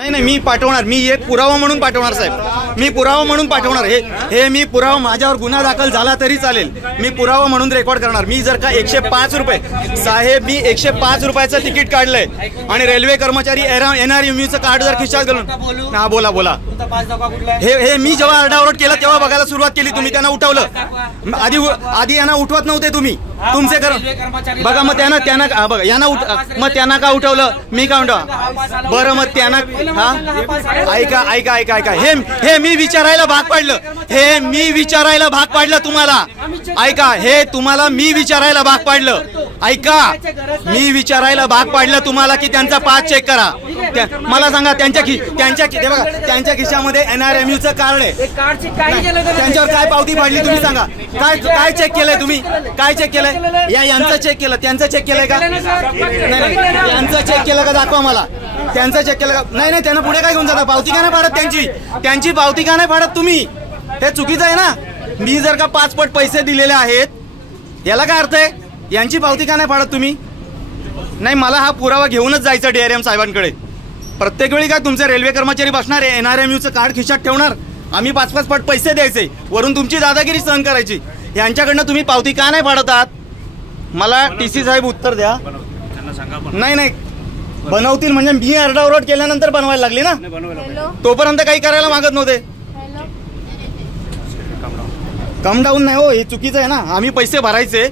नाही, मी पाठवणार, मी एक पुरावा म्हणून पाठवणार साहेब, मी पुरावा म्हणून पाठवणार। हे मी पुरावा, माझ्यावर गुन्हा दाखल झाला तरी चालेल, मी पुरावा म्हणून रेकॉर्ड करणार। मी जर का 105 रुपये साहेब, मी 105 रुपयाचं तिकीट काढलंय आणि रेल्वे कर्मचारी NRMUचं कार्ड जर खिशात घालून, हा बोला बोला, हे मी जेव्हा आरडाओरड केला तेव्हा बघायला सुरुवात केली तुम्ही, त्यांना उठवलं। आधी यांना उठवत नव्हते तुम्ही, तुमचे बघा, मग त्यांना बघा यांना मग त्यांना का उठवलं, मी का उठव बरं, मग त्यांना हा ऐका, हे मी विचारायला भाग पाडलं, हे मी विचारायला भाग पाडलं तुम्हाला, ऐका, हे तुम्हाला मी विचारायला भाग पाडलं, ऐका, मी विचारायला भाग पाडलं तुम्हाला की त्यांचा पास चेक करा। मला सांगा, त्यांच्या खिशामध्ये NRMUचं कार्ड आहे, त्यांच्यावर काय पावती पाडली तुम्ही सांगा, काय चेक केलंय तुम्ही, काय चेक केलंय, यांचं चेक केलं, त्यांचं चेक केलंय का, नाही त्यांचं चेक केलं का, दाखवा मला, त्यांचं चेक केलं का, नाही त्यांना पुढे काय घेऊन जाता, पावती का नाही पाडत त्यांची पावती का नाही पाडत तुम्ही, हे चुकीचं आहे ना। मी जर का 5 पट पैसे दिलेले आहेत याला काय अर्थ आहे, यांची पावती का नाही पाडत तुम्ही, नाही मला हा पुरावा घेऊनच जायचं DRM साहेबांकडे। प्रत्येक वेळी काय तुमचे रेल्वे कर्मचारी बसणार आहे, NRMUचं कार्ड खिशात ठेवणार, आम्ही 5-5 पट पैसे द्यायचे, वरून तुमची दादागिरी सहन करायची, यांच्याकडनं तुम्ही पावती का नाही पाडत आहात, मला TC साहेब उत्तर द्या। नाही बनवतील म्हणजे मी आरडाओरड केल्यानंतर बनवायला लागली ना, तोपर्यंत काही करायला मागत नव्हते। कम डाऊन नाही हो, हे चुकीचं आहे ना, आम्ही पैसे भरायचे।